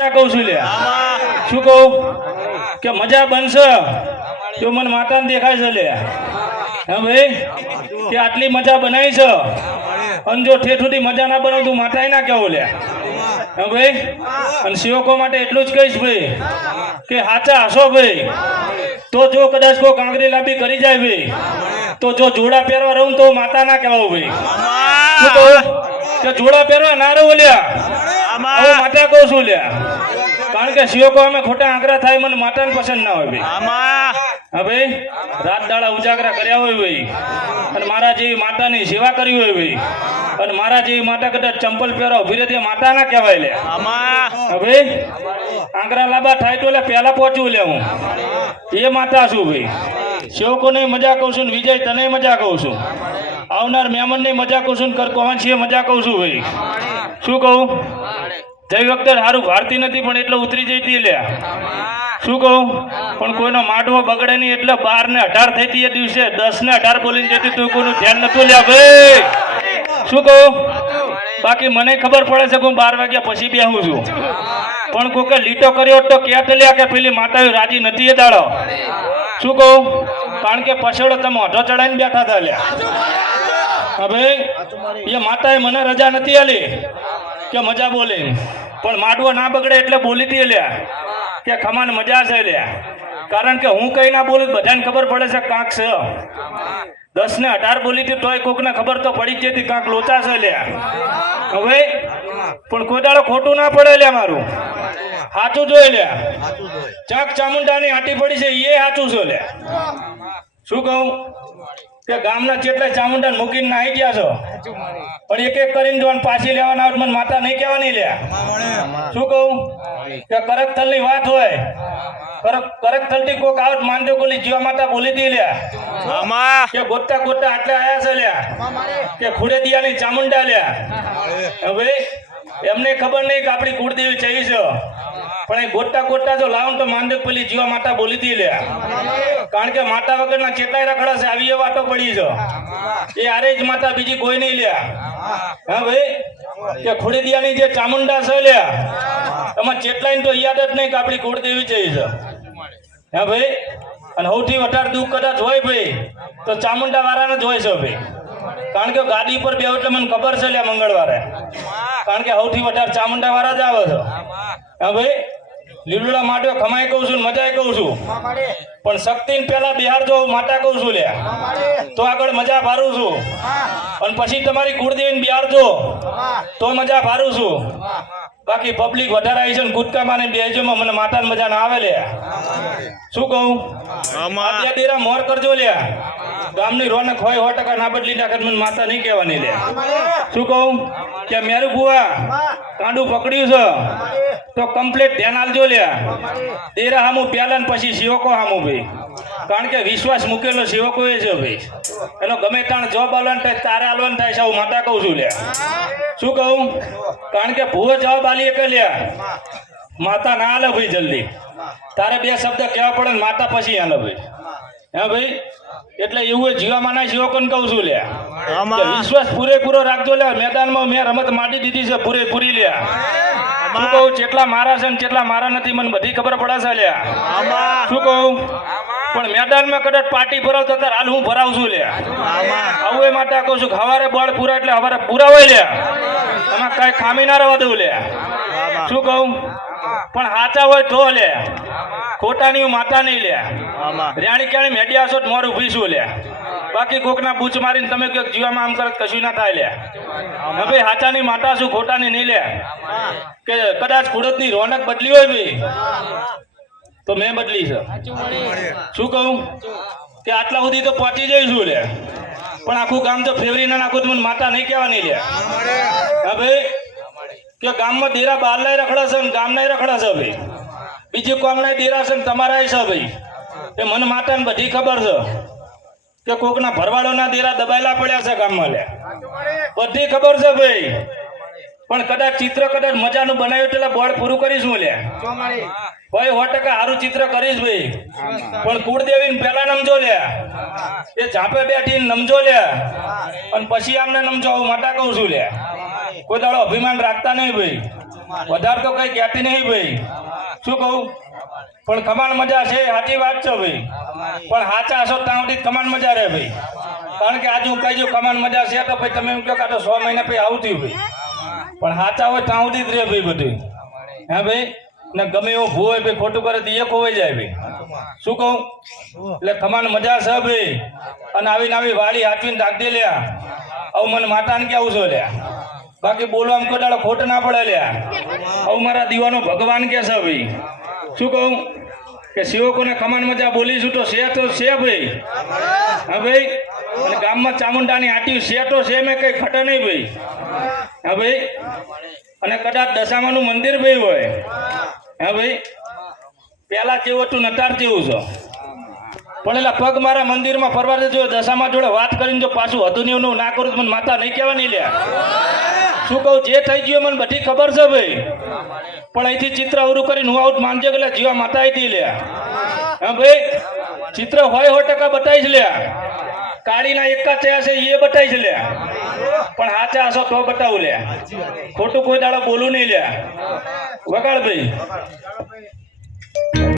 કહું છું લે શું કહું કે મજા બનશે તો મને માતાને દેખાય છે લે હા ભાઈ કે આટલી મજા બનાવી છે અને જો ઠેઠુથી મજા ના બનાવ તું માતાએ ના કેવો લે હા ભાઈ અને સેવકો માટે એટલું જ કહીશ ભાઈ કે હાચા હસો ભાઈ તો જો કદાચ કોઈ કાંગરી લાંબી કરી જાય ભાઈ તો જો જોડા પહેરવા રહું તો માતા ના કહેવાય ભાઈ શું કહું કે જોડા પહેરવા ના રહું લ્યા હું માતા કહું છું લ્યા કારણ કે શિવકો અમે ખોટા આંકડા થાય મને માતાને પસંદ ના હોય ભાઈ હા ભાઈ રાત દાડા ઉજાગરા કર્યા હોય ભાઈ અને મારા જેવી માતાની સેવા કરી હોય ભાઈ અને મારા જેવી માતા કદાચ ચંપલ પહેરો ઉભી રહે માતા ના કહેવાય લે હા ભાઈ આંકડા લાંબા થાય તો પહેલા પહોંચવું લે હું એ માતા છું ભાઈ સેવકોને મજા કહું છું ને વિજય તને મજા કહું છું આવનાર મહેમાનને મજા કહું છું ને કરકોવાન છે મજા કહું છું ભાઈ શું કહું જઈ વખતે સારું ભારતી નથી પણ એટલે ઉતરી જઈતી લે શું કહું પણ કોઈનો માટવો બગડે નહીં એટલે 12 ને 18 થઈ એ દિવસે 10 ને 18 બોલીને જતી તું કોઈનું ધ્યાન નતું લ્યા ભાઈ શું કહું બાકી મને ખબર પડે છે કે હું 12 વાગ્યા પછી બેહું છું પણ કોકે લીટો કર્યો તો ક્યાં લ્યા કે પેલી માતા રાજી નથી એ દાડો શું કહું કારણ કે પછેડો તમે ઓઢો ચડાવીને બેઠા હતા લ્યા હવે એ માતાએ મને રજા નથી આલી કે મજા બોલે પણ માટવો ના બગડે એટલે બોલી હતી લ્યા કે ખમાન મજા છે લ્યા કારણ કે હું કઈ ના બોલું બધાને ખબર પડે છે કાંક છે 10 ને 18 બોલી હતી તોય કોકને ખબર તો પડી જ જતી કાંક લોચા છે લ્યા હવે પણ કોઈ દાડો ખોટું ના પડે લ્યા મારું સાચું જોઈ લ્યા ચાક ચામુંડાની આટી પડી છે એ સાચું છે લ્યા શું કહું કે ગામના જેટલા ચામુંડા મૂકીને નાહી ગયા છો પણ એક એક કરીને જોવાનું પાછી લેવાના મને માતા નહીં કહેવાની લ્યા શું કહું કે કરકથલની વાત હોય કરકથલ થી કોક આવત માંડે કોલી જીવા માતા બોલી દી લ્યા કે ગોતા ગોતા આટલે આયા છે લ્યા કે ખુડેદિયાની ચામુંડા લ્યા હવે એમને ખબર નહીં કે આપણી કુળદેવી ચઈ છે પણ એ ગોટા ગોટા જો લાવું તો માંડે પેલી જીવા માતા બોલી દી લ્યા કારણ કે માતા વગરના કેટલાય રખડા છે આવી એ વાતો પડી છે એ આરે જ માતા બીજી કોઈ નહીં લ્યા હા ભાઈ કે ખુડેદિયાની જે ચામુંડા છે લ્યા એમાં કેટલાય તો યાદ જ નહીં કે આપણી કુળદેવી ચઈ છે હા ભાઈ અને સૌથી વધારે દુઃખ કદાચ હોય ભાઈ તો ચામુંડા વાળાને જ હોય છે ભાઈ કારણ કે ગાડી પર બે એટલે મને ખબર છે લ્યા મંગળવારે કારણ કે સૌથી વધારે ચામુંડા વાળા જ આવે છે હા ભાઈ લીલુડા માટે ખમાઈ કહું છું મજા કહું છું પણ શક્તિ પેલા બિહાર જો માતા કહું છું લ્યા તો આગળ મજા ભારું છું અને પછી તમારી કુળદેવીને બિહાર જો તો મજા ભારું છું બાકી પબ્લિક વધારે આવી છે ને ગુટકા માને બેજોમાં મને માતાને મજા ના આવે લ્યા શું કહું આ ડેરા મોર કરજો લ્યા ગામની રોનક હોય 100% ના બદલી નાખે મને માતા નહીં કહેવાની લે શું કહું કે મેરું બુઆ કાંડું પકડ્યું છે તો કમ્પ્લીટ ધ્યાન આલજો લ્યા ડેરા હામું પહેલા ને પછી સેવકો હામું ભાઈ કારણ કે વિશ્વાસ મૂકેલો સેવકો એ છે ભાઈ એનો ગમે તાણ જોબ આલવાનું થાય તારે આલવાનું થાય છે હું માતા કહું છું લ્યા શું કહું કારણ કે ભૂવે જવાબ આલી કે લ્યા માતા ના આલે ભાઈ જલ્દી તારે બે શબ્દ કહેવા પડે ને માતા પછી આલે ભાઈ હા ભાઈ એટલે એવું જીવામાં ના સેવકોને કહું છું લ્યા વિશ્વાસ પૂરેપૂરો રાખજો લ્યા મેદાનમાં મેં રમત માંડી દીધી છે પૂરેપૂરી લ્યા શું કહું જેટલા મારા છે ને જેટલા મારા નથી મને બધી ખબર પડે છે લ્યા શું કહું પણ મેદાનમાં કદાચ પાર્ટી ભરાવતો ત્યારે હાલ હું ભરાવ છું લ્યા આવું એ માટે કહું છું હવારે બળ પૂરા એટલે હવારે પૂરા હોય લ્યા એમાં કઈ ખામી ના રહેવા દઉં લ્યા શું કહું પણ સાચા હોય તો લે ખોટાની માતા નહીં લે રેણી ક્યાંની મેડિયા છો મોર ઉભી છું લે બાકી કોકના બૂચ મારીને તમે કે જીવામાં આમ કરત કશું ના થાય લે હવે સાચાની માતા છું ખોટાની નહીં લે કે કદાચ કુળતની રોનક બદલી હોય ભાઈ તો મેં બદલી છે શું કહું કે આટલા સુધી તો પહોંચી જઈશું લે પણ આખું ગામ તો ફેવરી ના નાખું તો મને માતા નહીં કહેવાની લે હા ભાઈ કે ગામમાં દેરા બહારલાય રખડા છે ને ગામનાય રખડા છે ભાઈ બીજી કોમનાય દેરા છે ને તમારા છે ભાઈ એ મને માતાને બધી ખબર છે કે કોકના ભરવાડોના દેરા દબાયેલા પડ્યા છે ગામમાં લે બધી ખબર છે ભાઈ પણ કદાચ ચિત્ર કદાચ મજાનું બનાવ્યું એટલે બોર્ડ પૂરું કરીશું લે ભાઈ 100% સારું ચિત્ર કરીશ ભાઈ પણ કુળદેવીને પહેલા નમજો લે એ ઝાપે બેઠીને નમજો લે અને પછી આમને નમજો હું માતા કહું છું લે કોઈ દાડો અભિમાન રાખતા નહીં ભાઈ વધારે તો કઈ કહેતી નહીં ભાઈ. શું કહું? પણ કમાન મજા છે, સાચી વાત છે ભાઈ. પણ સાચા હશો ત્યાં સુધી કમાન મજા રહે ભાઈ. કારણ કે આજે હું કહી દઉં કમાન મજા છે તો ભાઈ તમે એમ કહો કે આ તો 6 મહિના પછી આવું થયું ભાઈ. પણ સાચા હોય ત્યાં સુધી જ રહે ભાઈ બધું. હા ભાઈ, ને ગમે એવું ભૂ હોય ભાઈ, ખોટું કરે તો એ ખોવાઈ જાય ભાઈ. શું કહું? એટલે કમાન મજા છે ભાઈ. અને આવીને આવી વાળી હાથવીને રાખી લ્યા. આવું મને માતાને કેવું છો લ્યા. બાકી બોલવામાં કોઈ દાડો ખોટ ના પડે લ્યા. આવું મારા દીવાનો ભગવાન કે છે ભાઈ. શું કહું? કે સેવકોને કમાન મજા બોલીશું તો છે ભાઈ. હા ભાઈ, અને ગામમાં ચામુંડાની આટી છે તો છે, મેં કઈ ખટે નહીં ભાઈ. હા ભાઈ, અને કદાચ દશામાનું મંદિર ભાઈ હોય. હા ભાઈ, પેલા જેવું હતું નતાર જેવું છે. પણ એલા પગ મારા મંદિરમાં ફરવા દેજો, દશામાં જોડે વાત કરીને જો પાછું હતું ને એવું ના કરું તો મને માતા નહીં કહેવા નહીં લ્યા. શું કહું? જે થઈ ગયું મને બધી ખબર છે ભાઈ. પણ અહીંથી ચિત્ર અવરું કરીને હું આઉટ માનજો કે જીવા માતા આવી લ્યા. હા ભાઈ, ચિત્ર હોય 100% બતાવીશ લ્યા. કાળીના એકા ચયા છે એ બતાવીશ લ્યા. પણ હાચા હશો તો બતાવું લ્યા. ખોટું કોઈ દાડો બોલું નહીં લ્યા. વગાડ ભાઈ.